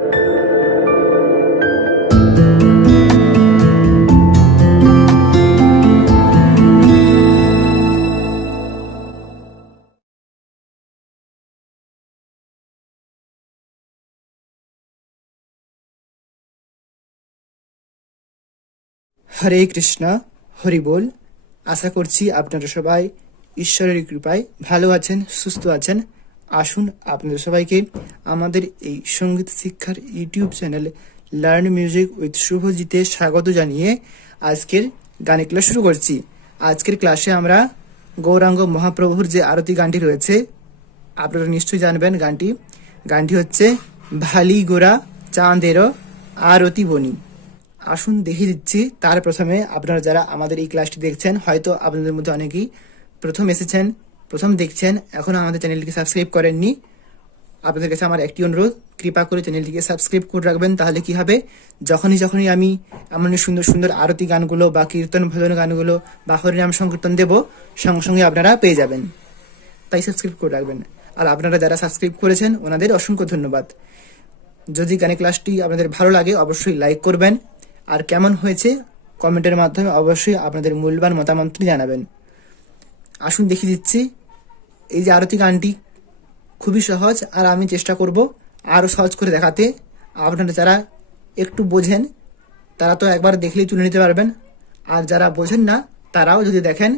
হরে কৃষ্ণ, হরি বল। আশা করছি আপনারা সবাই ঈশ্বরের কৃপায় ভালো আছেন, সুস্থ আছেন। আসুন আপনাদের সবাইকে আমাদের এই সঙ্গীত শিক্ষার YouTube channel learn music with শুভজিতে স্বাগত জানিয়ে আজকের গানের ক্লাস শুরু করছি। আজকের ক্লাসে আমরা গৌরাঙ্গ মহাপ্রভুর যে আরতি গানটি রয়েছে আপনারা নিশ্চয়ই জানবেন। গানটি হচ্ছে ভালি গোরা চাঁদের আরতি বনি। আসুন দেখিয়ে দিচ্ছি। তার প্রথমে আপনারা যারা আমাদের এই ক্লাসটি দেখছেন, হয়তো আপনাদের মধ্যে অনেকেই প্রথম এসেছেন, প্রথম দেখছেন, এখন আমাদের চ্যানেলটিকে সাবস্ক্রাইব করেননি। আপনাদের কাছে আমার একটি অনুরোধ, কৃপা করে চ্যানেলটিকে সাবস্ক্রাইব করে রাখবেন। তাহলে কি হবে, যখনই আমি এমন সুন্দর সুন্দর আরতি গানগুলো বা কীর্তন ভজন গানগুলো বা হরিনাম সংকীর্তন দেব, সঙ্গে সঙ্গে আপনারা পেয়ে যাবেন। তাই সাবস্ক্রাইব করে রাখবেন। আর আপনারা যারা সাবস্ক্রাইব করেছেন ওনাদের অসংখ্য ধন্যবাদ। যদি গানের ক্লাসটি আপনাদের ভালো লাগে অবশ্যই লাইক করবেন, আর কেমন হয়েছে কমেন্টের মাধ্যমে অবশ্যই আপনাদের মূল্যবান মতামতটি জানাবেন। আসুন দেখিয়ে দিচ্ছি। এই যে আরতি গানটি খুবই সহজ, আর আমি চেষ্টা করব আরও সহজ করে দেখাতে। আপনারা যারা একটু বোঝেন তারা তো একবার দেখলেই তুলে নিতে পারবেন, আর যারা বোঝেন না তারাও যদি দেখেন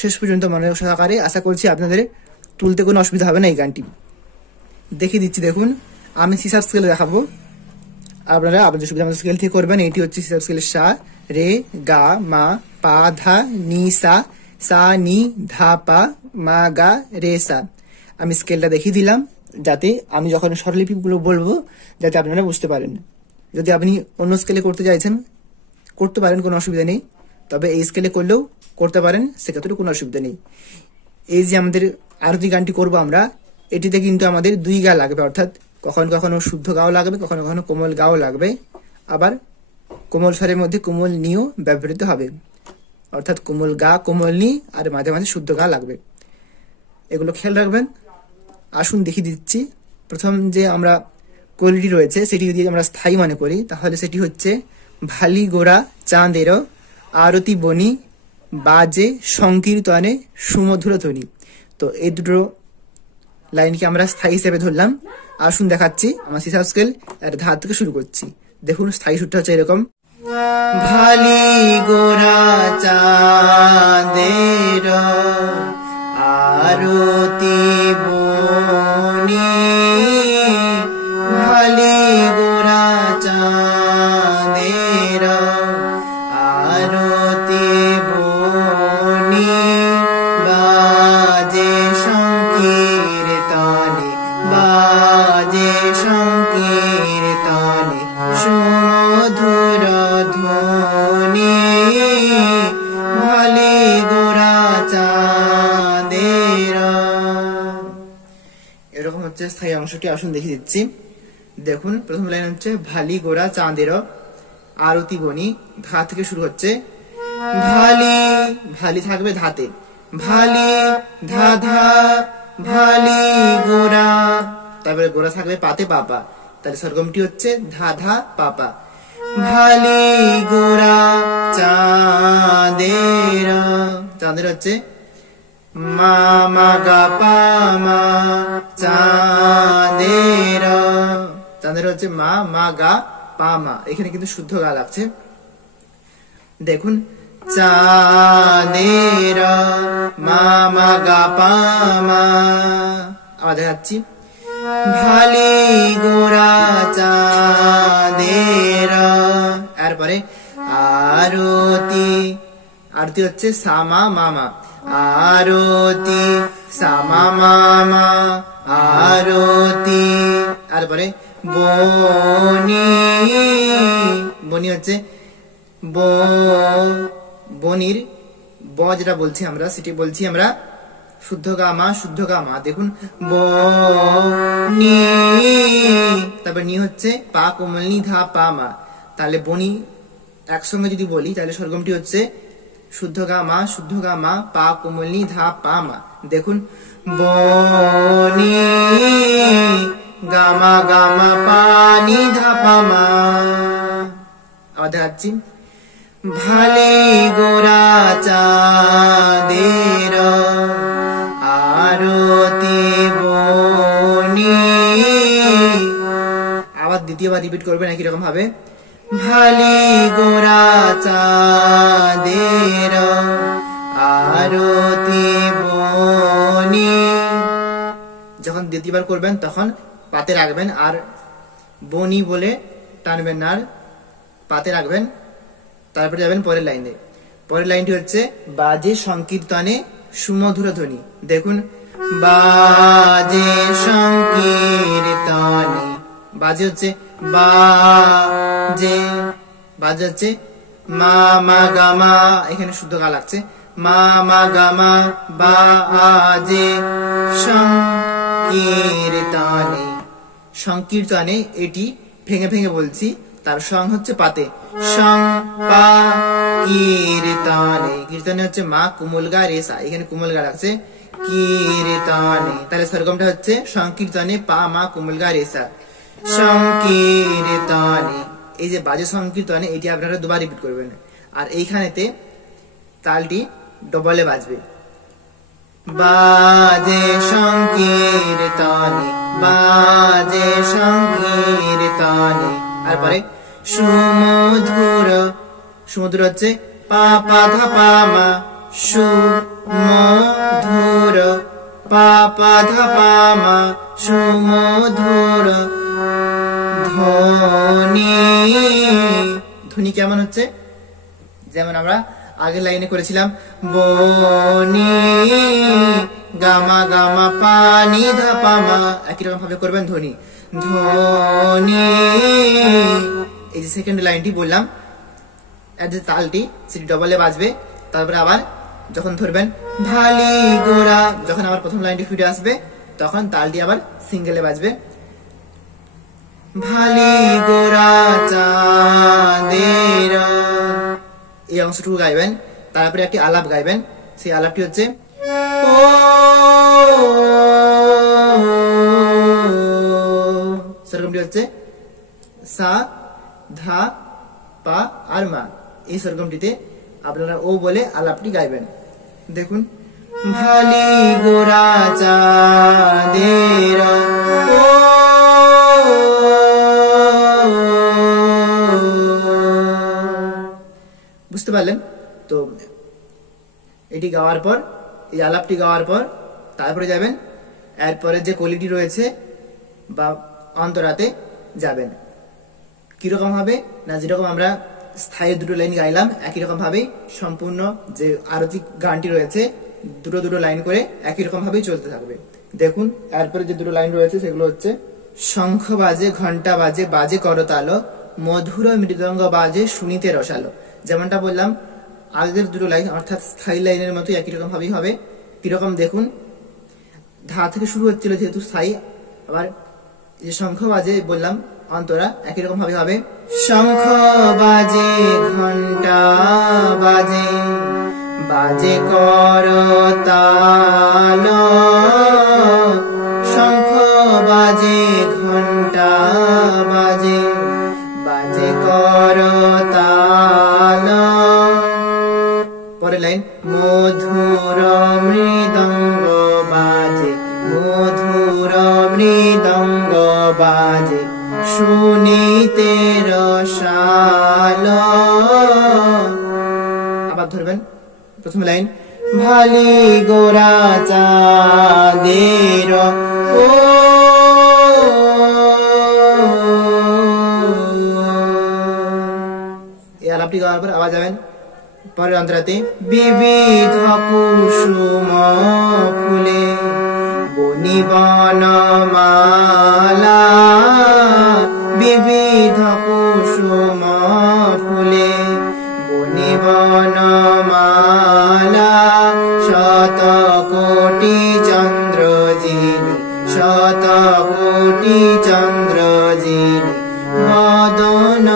শেষ পর্যন্ত মনে সহকারে, আশা করছি আপনাদের তুলতে কোনো অসুবিধা হবে না। এই গানটি দেখিয়ে দিচ্ছি। দেখুন, আমি সি শার্প স্কেলে দেখাবো, আপনারা আপনাদের সুবিধা মতো স্কেল থেকে করবেন। এটি হচ্ছে সি শার্প স্কেলের সা, রে, গা, মা, পা, ধা, নি, সা, সা, নি, ধা, পা, মা, গা, রে, সা। আমি স্কেলটা দেখিয়ে দিলাম যাতে আমি যখন স্বরলিপিগুলো বলবো যাতে আপনারা বুঝতে পারেন। যদি আপনি অন্য স্কেলে করতে চাইছেন করতে পারেন, কোনো অসুবিধা নেই। তবে এই স্কেলে করলেও করতে পারেন, সেক্ষেত্রে কোনো অসুবিধা নেই। এই যে আমাদের আরতি গানটি করবো আমরা, এটিতে কিন্তু আমাদের দুই গা লাগবে, অর্থাৎ কখনো কখনো শুদ্ধ গাও লাগবে, কখনো কখনো কোমল গাও লাগবে। আবার কোমল স্বরের মধ্যে কোমল নিও ব্যবহৃত হবে, অর্থাৎ কোমল গা, কোমল নি, আর মাঝে মাঝে শুদ্ধ গা লাগবে। এগুলো খেয়াল রাখবেন। আসুন দেখিয়ে দিচ্ছি। প্রথম যে আমরা কলিটি রয়েছে সেটি যদি আমরা স্থায়ী মনে করি, তাহলে সেটি হচ্ছে ভালি গোরা চাঁদের আরতি বনি, বাজে সংকীর্তনে সুমধুর ধ্বনি। তো এই দুটো লাইনকে আমরা স্থায়ী হিসেবে ধরলাম। আসুন দেখাচ্ছি। আমার সি শার্প স্কেল এর ধার থেকে শুরু করছি। দেখুন, স্থায়ী সুরটা হচ্ছে এরকম, ভালি গোরা চাঁদের আরতি বনি, ভালি গোরা চাঁদের আরতি বনি, বাজে সংকীর্তনে, বাজে সংকীর্তনে সুমধুর ধ্বনি, ভালি গোরা চাঁদের। এরকম হচ্ছে স্থায়ী অংশটি। আসুন দেখিয়ে দিচ্ছি। দেখুন, প্রথম লাইন হচ্ছে ভালি গোরা চাঁদের আরতি বনি, ধা থেকে শুরু হচ্ছে। ভালি, ভালি থাকবে ধাতে, ভালি ধা ধা, ভালি গোরা, তারপরে গোরা থাকবে পাতে পাপা, তাহলে সরগমটি হচ্ছে ধা ধা পাপা। ভালি গোরা চাঁদের, চাঁদের হচ্ছে মা মা গা পা মা, চাঁদের, চাঁদের হচ্ছে মা মা গা পা মা। এখানে কিন্তু শুদ্ধ গা লাগছে। দেখুন, চাঁদের মা মা গা পা মা। আবার দেখাচ্ছি, ভালি গোরা চাঁদের, এরপরে আরতি, আরতি হচ্ছে সামা মামা, আরতি সামা মামা, আরতি। তারপরে বনি, বনি হচ্ছে বনির ব যেটা বলছি আমরা, সেটি বলছি আমরা শুদ্ধ গা মা, শুদ্ধ গা মা। দেখুন, বনি, তারপর নি হচ্ছে পা কোমল নি ধা পা মা। তাহলে বনি একসঙ্গে যদি বলি তাহলে স্বরগমটি হচ্ছে শুদ্ধ গা মা, শুদ্ধ গা মা, পা কোমল নি ধা পা মা। দেখুন, বনি গামা গামা পানি ধাপা মা। আবার দেখাচ্ছি, ভালে গোরা চাঁদের আরতি বনি। আবার দ্বিতীয়বার রিপিট করবেন একই রকম ভাবে, ভালে গোরা চাঁদের আরতি বনি। যখন দ্বিতীয়বার করবেন তখন পাতে রাখবেন আর বনি বলে টানবেন না, আর পাতে রাখবেন। তারপরে যাবেন পরের লাইনে। পরের লাইনটি হচ্ছে, বাজে সংকীর্তনে সুমধুর ধ্বনি। দেখুন, বাজে সংকীর্তনে, বাজে হচ্ছে বাজে, বাজে হচ্ছে মা মা গামা, এখানে শুদ্ধ গা লাগছে, মা মা গামা বাজে সংকীর্তনে। সংকীর্তনে এটি ভেঙে ভেঙে বলছি, তার সং হচ্ছে পাতে, সং পা কীর্তনে। কীর্তনে হচ্ছে মা কুমুল গা রেসা, এখানে কুমুল গা লাগছে, কীর্তনে। তাহলে সরগমটা হচ্ছে সংকীর্তনে পা মা কুমুল গা রেসা, সংকীর্তনে। এই যে বাজে সংকীর্তনে, এটি আপনারা দুবার রিপিট করবেন। আর এইখানেতে তালটি ডবলে বাজবে, বাজে সংকীর্তনে, বাজে সংকীর্তনে। তারপরে সুমধুর, সুমধুর হচ্ছে পা পা ধা পা মা, সুমধুর পা পা ধা পা মা, সুমধুর ধ্বনি। ধ্বনি কেমন হচ্ছে? যেমন আমরা আগের লাইনে করেছিলাম, বনি গামা গামা পানি ধাপা মা, একই রকম ভাবে করবেন ধ্বনি, ধ্বনি। এই যে সেকেন্ড লাইনটি বললাম, এর যে তালটি সেটি ডবলে বাজবে। তারপরে আবার যখন ধরবেন ভালি গোরা, যখন আবার প্রথম লাইনটি ফিরে আসবে তখন তালটি আবার সিঙ্গেলে বাজবে, ভালি গোরা চাঁদের। এই অংশটুকু গাইবেন। তারপরে একটি আলাপ গাইবেন, সেই আলাপটি হচ্ছে, ও সরগমটি হচ্ছে সা ধা পা আর মা। এই সরগমটিতে আপনারা ও বলে আলাপটি গাইবেন। দেখুন, ভালি গোরা চাঁদের ও, বুঝতে পারলেন তো? এটি গাওয়ার পর, এই আলাপটি গাওয়ার পর তারপরে যাবেন এরপরে যে কলিটি রয়েছে বা অন্তরাতে যাবেন। কিরকম হবে না, যেরকম আমরা স্থায়ী দুটো লাইন গাইলাম একই রকম ভাবে সম্পূর্ণ যে আরতি গানটি রয়েছে দুটো দুটো লাইন করে একই রকম ভাবেই চলতে থাকবে। দেখুন, এরপরে যে দুটো লাইন রয়েছে সেগুলো হচ্ছে, শঙ্খ বাজে ঘন্টা বাজে বাজে করতালো, মধুর মৃদঙ্গ বাজে শুনিতে রসালো। যেমনটা বললাম আগের দুটো লাইন অর্থাৎ স্থায়ী লাইনের মতো একই রকম ভাবেই হবে। কিরকম দেখুন, ধা থেকে শুরু হচ্ছিল যেহেতু স্থায়ী, আবার যে শঙ্খ বাজে বললাম অন্তরা একই রকম ভাবে হবে, শঙ্খ বাজে ঘন্টা বাজে বাজে করতালো, শঙ্খ বাজে ঘন্টা বাজে বাজে করতালো। পরের লাইন, মধুর মৃদঙ্গ বাজে মধুর মৃদঙ্গ বাজে শুনিতে রসালো। আবার ধরবেন প্রথম লাইন, ভালি গোরা চাঁদের ও, এই আলাপটি গাওয়ার পর আবার যাবেন পরের অন্তরাতে, বিবিধ কুসুম ফুলে বনি বনমালা, বিবিধ কুসুম ফুলে বনি বনমালা, শত কোটি চন্দ্র জিনি শত কোটি চন্দ্র জিনি বদন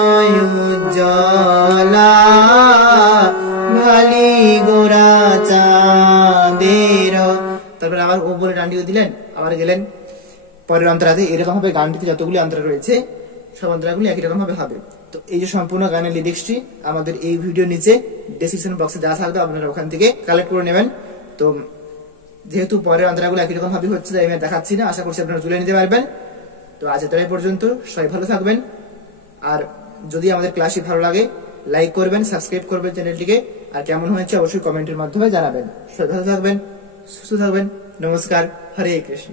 উজ্জ্বলা, ভালি গোরা চাঁদের। তারপরে আবার ও বলে ডান্ডিও দিলেন, আবার গেলেন পরের অন্তরাতে এরকম ভাবে গানটিতে যতগুলি অন্তরা রয়েছে সব অন্তরাগুলি একই রকম ভাবে হবে। তো এই যে সম্পূর্ণ গানের লিরিক্সটি আমাদের এই ভিডিও নিচে ডেসক্রিপশন বক্সে দেওয়া থাকবে, আপনারা ওখান থেকে কালেক্ট করে নেবেন। তো যেহেতু পরের অন্তরাগুলো একই রকম ভাবে হচ্ছে তাই আমি দেখাচ্ছি না, আশা করছি আপনারা তুলে নিতে পারবেন। তো আজ এতটাই পর্যন্ত, সবাই ভালো থাকবেন। আর যদি আমাদের ক্লাসটি ভালো লাগে লাইক করবেন, সাবস্ক্রাইব করবেন চ্যানেলটিকে, আর কেমন হয়েছে অবশ্যই কমেন্টের মাধ্যমে জানাবেন। সবাই ভালো থাকবেন, সুস্থ থাকবেন। নমস্কার, হরে কৃষ্ণ।